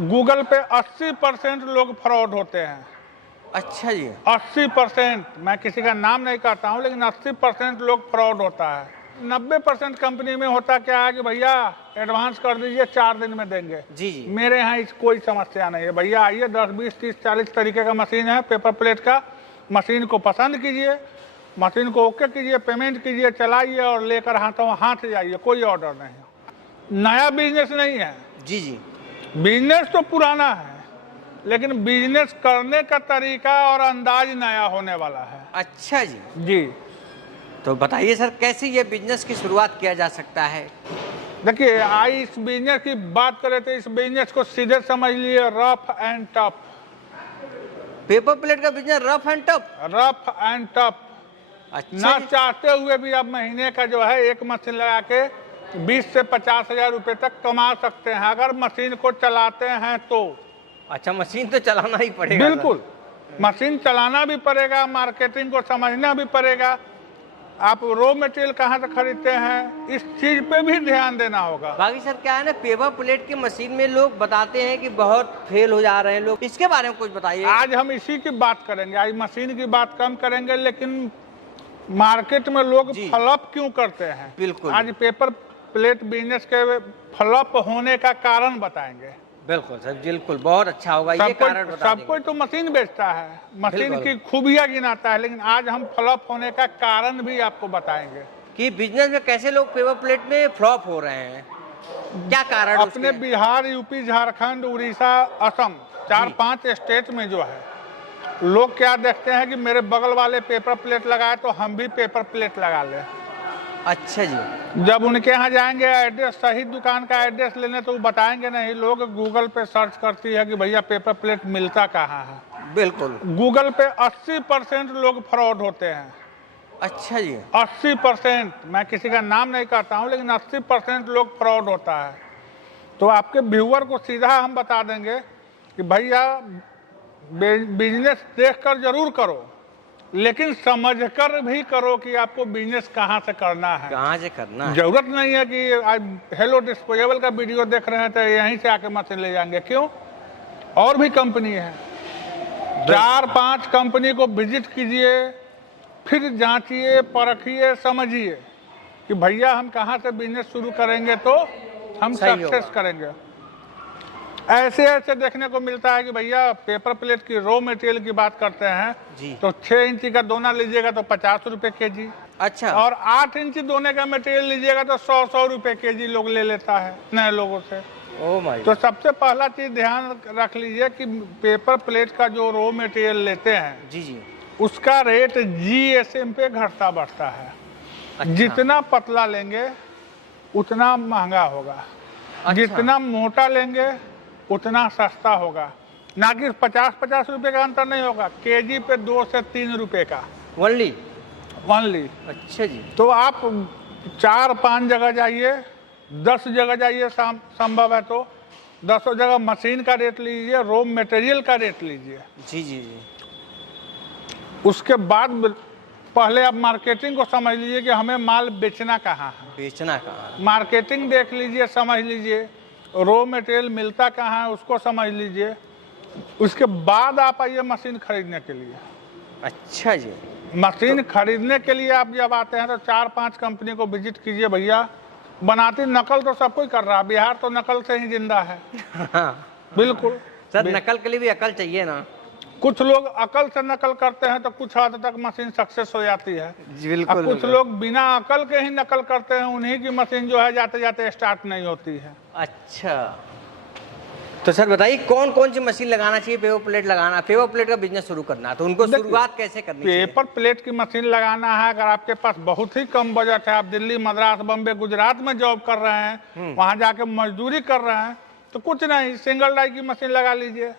Google पे 80% लोग fraud होते हैं। अच्छा जी। 80%, मैं किसी का नाम नहीं कहता हूँ, लेकिन 80% लोग फ्रॉड होता है। 90% कंपनी में होता क्या है कि भैया एडवांस कर दीजिए, 4 दिन में देंगे। जी जी। मेरे यहाँ इस कोई समस्या नहीं है। भैया आइए, 10, 20, 30, 40 तरीके का मशीन है पेपर प्लेट का। मशीन को पसंद कीजिए, मशीन को ओके कीजिए, पेमेंट कीजिए, चलाइए और लेकर हाथों हाथ जाइए। कोई ऑर्डर नहीं है। नया बिजनेस नहीं है। जी जी। बिजनेस तो पुराना है, लेकिन बिजनेस करने का तरीका और अंदाज नया होने वाला है। अच्छा जी। जी, तो बताइए सर, कैसे ये बिजनेस की शुरुआत किया जा सकता है? देखिए, आई इस बिजनेस की बात करें तो इस बिजनेस को सीधे समझ लिए, rough and tough. Paper plate का business rough and tough? Rough and tough. अच्छा ना जी। चाहते हुए भी आप महीने का जो है एक मशीन लगा के 20 से 50 हजार रुपए तक कमा सकते हैं, अगर मशीन को चलाते हैं तो। अच्छा, मशीन तो चलाना ही पड़ेगा। बिल्कुल, मशीन चलाना भी पड़ेगा, मार्केटिंग को समझना भी पड़ेगा। आप रॉ मटेरियल कहाँ से खरीदते हैं, इस चीज पे भी ध्यान देना होगा। बाकी सर क्या है ना, पेपर प्लेट की मशीन में लोग बताते हैं कि बहुत फेल हो जा रहे हैं लोग, इसके बारे में कुछ बताइए। आज हम इसी की बात करेंगे। आज मशीन की बात कम करेंगे, लेकिन मार्केट में लोग फ्लॉप क्यों करते हैं। बिल्कुल। आज पेपर प्लेट बिजनेस के फ्लॉप होने का कारण बताएंगे। बिल्कुल सर, बिल्कुल, बहुत अच्छा होगा ये कारण बता सब देंगे। कोई तो मशीन बेचता है, मशीन की खूबियां गिनाता है, लेकिन आज हम फ्लॉप होने का कारण भी आपको बताएंगे कि बिजनेस में कैसे लोग पेपर प्लेट में फ्लॉप हो रहे हैं, क्या कारण अपने उसके? बिहार, यूपी, झारखंड, उड़ीसा, असम, 4-5 स्टेट में जो है, लोग क्या देखते हैं कि मेरे बगल वाले पेपर प्लेट लगाए तो हम भी पेपर प्लेट लगा लें। अच्छा जी। जब उनके यहाँ जाएंगे एड्रेस, सही दुकान का एड्रेस लेने, तो वो बताएंगे नहीं। लोग गूगल पे सर्च करती है कि भैया पेपर प्लेट मिलता कहाँ है। बिल्कुल। गूगल पे 80% लोग फ्रॉड होते हैं। अच्छा जी। 80%, मैं किसी का नाम नहीं कहता हूँ, लेकिन 80% लोग फ्रॉड होता है। तो आपके व्यूअर को सीधा हम बता देंगे कि भैया बिजनेस देखकर जरूर करो, लेकिन समझकर भी करो कि आपको बिजनेस कहाँ से करना है, कहाँ से करना है। जरूरत नहीं है कि आज हेलो डिस्पोजेबल का वीडियो देख रहे हैं तो यहीं से आके मशीन ले जाएंगे। क्यों? और भी कंपनी है। 4-5 कंपनी को विजिट कीजिए, फिर जांचिए, परखिए, समझिए कि भैया हम कहाँ से बिजनेस शुरू करेंगे तो हम सक्सेस करेंगे। ऐसे ऐसे देखने को मिलता है कि भैया पेपर प्लेट की रॉ मटेरियल की बात करते हैं जी। तो 6 इंची का दोना लीजिएगा तो 50 रुपए केजी। अच्छा। और 8 इंची दोने का मटेरियल लीजिएगा तो 100 रुपए केजी लोग ले लेता है नए लोगों से। ओह माय तो सबसे पहला चीज ध्यान रख लीजिए कि पेपर प्लेट का जो रॉ मटेरियल लेते हैं, जी जी, उसका रेट GSM पे घटता बढ़ता है। अच्छा। जितना पतला लेंगे उतना महंगा होगा। अच्छा। जितना मोटा लेंगे उतना सस्ता होगा। ना कि 50-50 रुपए का अंतर नहीं होगा, केजी पे 2 से 3 रुपए का ओनली। अच्छा जी। तो आप 4-5 जगह जाइए, 10 जगह जाइए, संभव है तो 10 जगह मशीन का रेट लीजिए, रॉ मटेरियल का रेट लीजिए। जी जी जी। उसके बाद पहले आप मार्केटिंग को समझ लीजिए कि हमें माल बेचना कहाँ है। बेचना कहाँ है। मार्केटिंग देख लीजिए, समझ लीजिए, रॉ मटेरियल मिलता कहाँ है उसको समझ लीजिए। उसके बाद आप आइए मशीन खरीदने के लिए। अच्छा जी। मशीन खरीदने के लिए आप जब आते हैं तो 4-5 कंपनी को विजिट कीजिए। भैया बनाती नकल तो सब कोई कर रहा है, बिहार तो नकल से ही जिंदा है। बिल्कुल सर, नकल के लिए भी अकल चाहिए ना। कुछ लोग अकल से नकल करते हैं तो कुछ हद तक मशीन सक्सेस हो जाती है। बिल्कुल। कुछ लोग बिना अकल के ही नकल करते हैं, उन्हीं की मशीन जो है जाते जाते स्टार्ट नहीं होती है। अच्छा, तो सर बताइए कौन कौन सी मशीन लगाना चाहिए? पेपर प्लेट लगाना, पेपर प्लेट का बिजनेस शुरू करना है तो उनको शुरुआत कैसे करनी चाहिए? पेपर प्लेट की मशीन लगाना है, अगर आपके पास बहुत ही कम बजट है, आप दिल्ली, मद्रास, बम्बे, गुजरात में जॉब कर रहे हैं, वहां जाके मजदूरी कर रहे हैं, तो कुछ नहीं, सिंगल डाई की मशीन लगा लीजिए।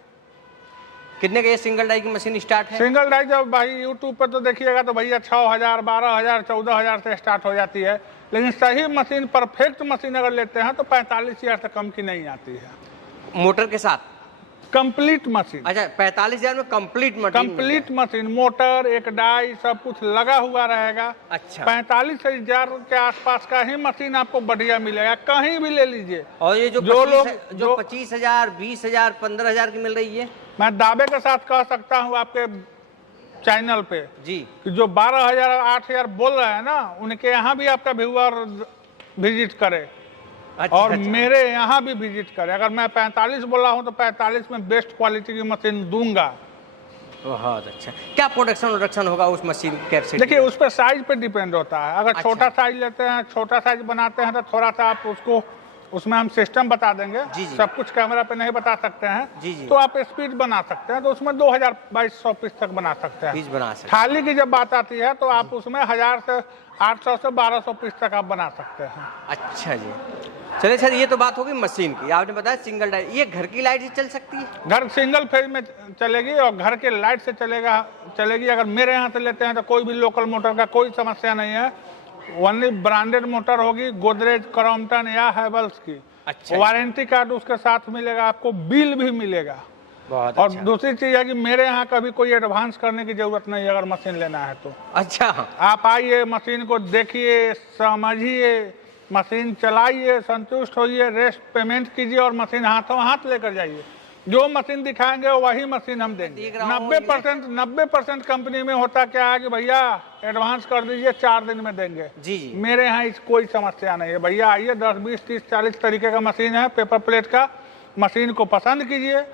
कितने का ये सिंगल डाई की मशीन स्टार्ट है? सिंगल डाई जब भाई यूट्यूब पर तो देखिएगा तो भैया 6,000, 12,000, 14,000 से स्टार्ट हो जाती है, लेकिन सही मशीन, परफेक्ट मशीन अगर लेते हैं तो 45,000 से कम की नहीं आती है। मोटर के साथ? कंप्लीट मशीन, अच्छा 45,000 में complete machine? Complete machine, motor, एक डाई, सब कुछ लगा हुआ रहेगा। अच्छा 45,000 के आसपास का ही मशीन आपको बढ़िया मिलेगा, कहीं भी ले लीजिए। और ये जो जो लोग 25,000, 20,000, 15,000 की मिल रही है, मैं दावे के साथ कह सकता हूँ आपके चैनल पे जी, कि जो 12,000 8,000 बोल रहे हैं ना, उनके यहाँ भी आपका व्यूअर विजिट करे अच्छा, और अच्छा। मेरे यहाँ भी विजिट करे। अगर मैं 45 बोला हूँ तो 45 में बेस्ट क्वालिटी की मशीन दूंगा। बहुत अच्छा। क्या प्रोडक्शन होगा उस मशीन की कैपेसिटी? देखिए उस पर साइज पे डिपेंड होता है। अगर अच्छा। छोटा साइज लेते हैं, छोटा साइज बनाते हैं तो थोड़ा सा आप उसको, उसमें हम सिस्टम बता देंगे, जी, जी। सब कुछ कैमरा पे नहीं बता सकते हैं। जी, जी। तो आप स्पीड बना सकते हैं, तो उसमें 2,200 पीस तक बना सकते हैं। पीस बना सकते थाली की जब बात आती है तो आप उसमें 1,000 से 800 से 1,200 पीस तक आप बना सकते हैं। अच्छा जी। चलिए सर, ये तो बात होगी मशीन की। आपने बताया सिंगल डाई, ये घर की लाइट से चल सकती है? घर सिंगल फेज में चलेगी और घर के लाइट से चलेगी। अगर मेरे यहाँ से लेते हैं तो कोई भी लोकल मोटर का कोई समस्या नहीं है। ओनली ब्रांडेड मोटर होगी, गोदरेज, क्रॉम्पटन या हैवेल्स की। अच्छा, वारंटी कार्ड उसके साथ मिलेगा, आपको बिल भी मिलेगा। बहुत और अच्छा। दूसरी चीज है कि मेरे यहाँ कभी कोई एडवांस करने की जरूरत नहीं है। अगर मशीन लेना है तो अच्छा, आप आइए, मशीन को देखिए, समझिए, मशीन चलाइए, संतुष्ट होइए, रेस्ट पेमेंट कीजिए और मशीन हाथों हाथ लेकर जाइए। जो मशीन दिखाएंगे वही मशीन हम देंगे। देख रहा हूँ 90% कंपनी में होता क्या है कि भैया एडवांस कर दीजिए, 4 दिन में देंगे। जी जी। मेरे यहाँ इस कोई समस्या नहीं है। भैया आइए, 10, 20, 30, 40 तरीके का मशीन है पेपर प्लेट का। मशीन को पसंद कीजिए,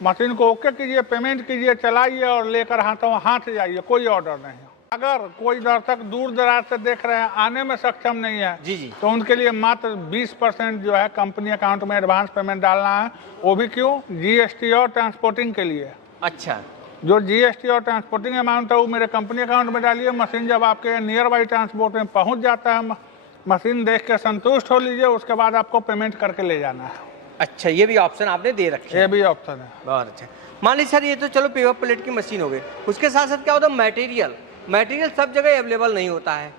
मशीन को ओके कीजिए, पेमेंट कीजिए, चलाइए और लेकर हाथों हाथ जाइए। कोई ऑर्डर नहीं। अगर कोई दर्शक दूर दराज से देख रहे हैं, आने में सक्षम नहीं है, जी जी। तो उनके लिए मात्र 20% जो है कंपनी अकाउंट में एडवांस पेमेंट डालना है। वो भी क्यों? जीएसटी और ट्रांसपोर्टिंग के लिए। अच्छा, जो जीएसटी और ट्रांसपोर्टिंग अमाउंट है वो मेरे कंपनी अकाउंट में डालिए। मशीन जब आपके नियर बाई ट्रांसपोर्ट में पहुंच जाता है, मशीन देख के संतुष्ट हो लीजिए, उसके बाद आपको पेमेंट करके ले जाना है। अच्छा, ये भी ऑप्शन आपने दे रखे ये हैं। भी ऑप्शन है। बहुत अच्छा। मान लीजिए सर, ये तो चलो पेपर प्लेट की मशीन हो गई, उसके साथ साथ क्या होता है, मटेरियल सब जगह अवेलेबल नहीं होता है।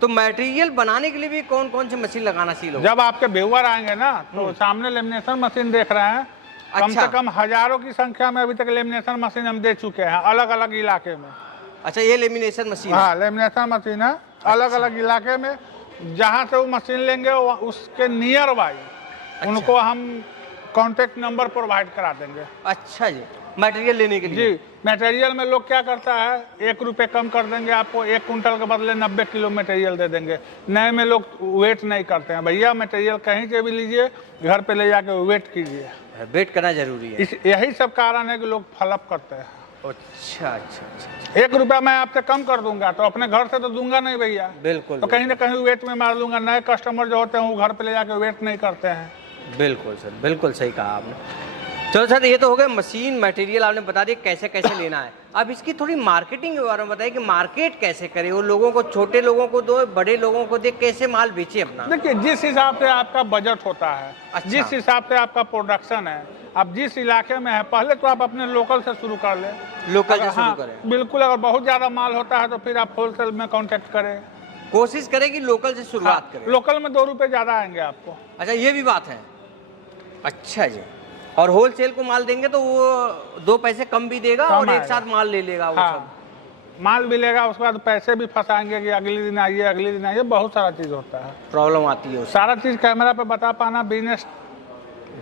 तो मटेरियल बनाने के लिए भी कौन कौन सी मशीन लगाना चाहिए लोग? जब आपके व्यूअर आएंगे ना तो सामने लेमिनेशन मशीन देख रहे हैं। कम अच्छा। से कम हजारों की संख्या में अभी तक लेमिनेशन मशीन हम दे चुके हैं, अलग अलग इलाके में। अच्छा, ये लेमिनेशन मशीन है। हाँ, लेमिनेशन मशीन है, अलग अलग इलाके में। जहाँ से वो मशीन लेंगे उसके नियर बाई उनको हम कॉन्टेक्ट नंबर प्रोवाइड करा देंगे। अच्छा जी, मटेरियल लेने के लिए? जी, मटेरियल में लोग क्या करता है, 1 रुपये कम कर देंगे आपको, 1 कुंटल के बदले 90 किलो मटेरियल दे देंगे। नए में लोग वेट नहीं करते हैं। भैया मटेरियल कहीं से भी लीजिए, घर पे ले जाके वेट कीजिए। वेट करना जरूरी है। यही सब कारण है कि लोग फलअप करते हैं। अच्छा अच्छा अच्छा, 1 रुपया मैं आपसे कम कर दूंगा तो अपने घर से तो दूंगा नहीं भैया, बिल्कुल तो कहीं ना कहीं वेट में मार दूंगा। नए कस्टमर जो होते हैं वो घर पे ले जाके वेट नहीं करते हैं। बिल्कुल सर, बिल्कुल सही कहा आपने। चलो सर, ये तो हो गए मशीन, मटेरियल आपने बता दिया कैसे कैसे लेना है। अब इसकी थोड़ी मार्केटिंग के बारे में बताइए कि मार्केट कैसे करें, वो लोगों को, छोटे लोगों को दो, बड़े लोगों को दे, कैसे माल बेचे अपना? देखिए, जिस हिसाब से आपका बजट होता है, अच्छा। जिस हिसाब से आपका प्रोडक्शन है, आप जिस इलाके में है, पहले तो आप अपने लोकल से शुरू कर लें। लोकल से अगर- शुरू हाँ, करें। बिल्कुल। अगर बहुत ज्यादा माल होता है तो फिर आप होलसेल में कांटेक्ट करें। कोशिश करें कि लोकल से शुरुआत करें। लोकल में 2 रुपये ज्यादा आएंगे आपको। अच्छा, ये भी बात है। अच्छा जी। और होलसेल को माल देंगे तो वो 2 पैसे कम भी देगा कम और एक आएगा। साथ माल ले लेगा वो सब। हाँ, माल भी लेगा, उसके बाद पैसे भी फंसाएंगे कि अगले दिन आइए, अगले दिन आइए। बहुत सारा चीज होता है, प्रॉब्लम आती है उससे। सारा चीज कैमरा पे बता पाना। बिजनेस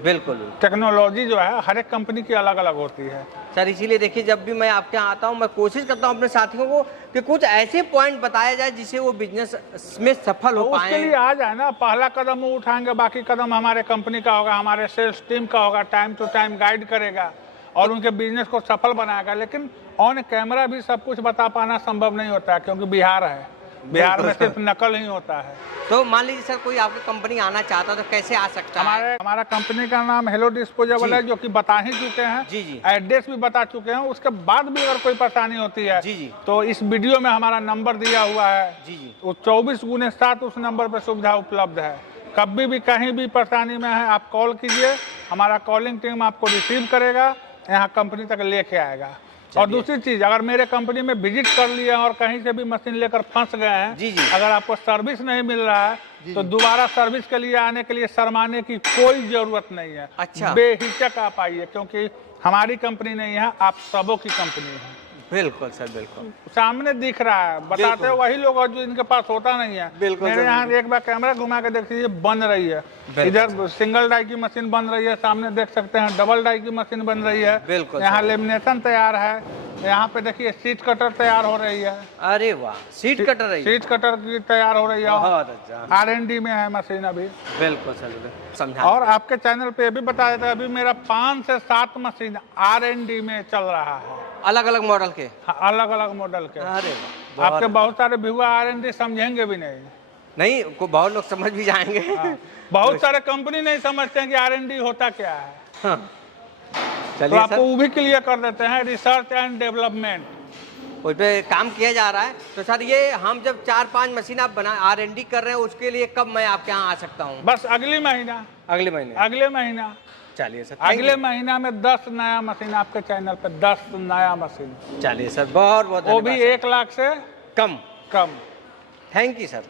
बिल्कुल टेक्नोलॉजी जो है हर एक कंपनी की अलग अलग होती है। सर, इसीलिए देखिए, जब भी मैं आपके यहाँ आता हूँ, मैं कोशिश करता हूँ अपने साथियों को कि कुछ ऐसे पॉइंट बताया जाए जिससे वो बिजनेस में सफल हो तो उसके पाए। लिए आ जाए ना, पहला कदम वो उठाएंगे, बाकी कदम हमारे कंपनी का होगा, हमारे सेल्स टीम का होगा। टाइम टू टाइम गाइड करेगा और उनके बिजनेस को सफल बनाएगा। लेकिन ऑन कैमरा भी सब कुछ बता पाना संभव नहीं होता है, क्योंकि बिहार है, बिहार में सिर्फ नकल ही होता है। तो मान लीजिए सर, कोई आपकी कंपनी आना चाहता है तो कैसे आ सकता है? हमारा कंपनी का नाम हेलो डिस्पोजेबल जी। है, जो कि बता ही चुके हैं। जी, जी। एड्रेस भी बता चुके हैं। उसके बाद भी अगर कोई परेशानी होती है, जी, जी। तो इस वीडियो में हमारा नंबर दिया हुआ है। जी, जी। वो 24x7 उस नंबर पर सुविधा उपलब्ध है। कभी भी कहीं भी परेशानी में है, आप कॉल कीजिए, हमारा कॉलिंग टीम आपको रिसीव करेगा, यहाँ कंपनी तक लेके आएगा। और दूसरी चीज, अगर मेरे कंपनी में विजिट कर लिए और कहीं से भी मशीन लेकर फंस गए हैं, जी, जी। अगर आपको सर्विस नहीं मिल रहा है तो दोबारा सर्विस के लिए आने के लिए शर्माने की कोई जरूरत नहीं है। अच्छा। बेहिचक आप आइए, क्योंकि हमारी कंपनी नहीं है, आप सबों की कंपनी है। बिल्कुल सर, बिल्कुल। सामने दिख रहा है, बताते हैं वही लोग और जो इनके पास होता नहीं है। बिल्कुल मेरे सर, यहाँ एक बार कैमरा घुमा के देख लीजिए, बन रही है। इधर सिंगल डाई की मशीन बन रही है, सामने देख सकते हैं डबल डाई की मशीन बन रही है। बिल्कुल यहाँ सर। लेमिनेशन तैयार है। यहाँ पे देखिए सीट कटर तैयार हो रही है। अरे वाह, सीट कटर रही है। सीट कटर की तैयार हो रही है। बहुत अच्छा। R&D में है मशीन अभी। बिल्कुल सर, समझा। और आपके चैनल पे भी बताया था, अभी मेरा 5 से 7 मशीन R&D में चल रहा है, अलग अलग मॉडल के। अलग अलग मॉडल के। अरे वाह, आपके बहुत सारे व्यूअर R&D समझेंगे भी नहीं। नहीं, बहुत लोग समझ भी जाएंगे। बहुत सारे कंपनी नहीं समझते हैं कि R&D होता क्या है। हाँ। तो चलिए आपको सर, वो भी क्लियर कर देते हैं, रिसर्च एंड डेवलपमेंट। उस पे काम किया जा रहा है। तो सर ये हम जब 4-5 मशीन आप बना R&D कर रहे हैं, उसके लिए कब मैं आपके यहाँ आ सकता हूँ? बस अगली महीना। अगले महीने। अगले महीना। चलिए सर, अगले महीना में 10 नया मशीन आपके चैनल पे, 10 नया मशीन। चलिए सर, बहुत बहुत वो भी धन्यवाद 1 लाख से sir. Come. Come. Thank you sir.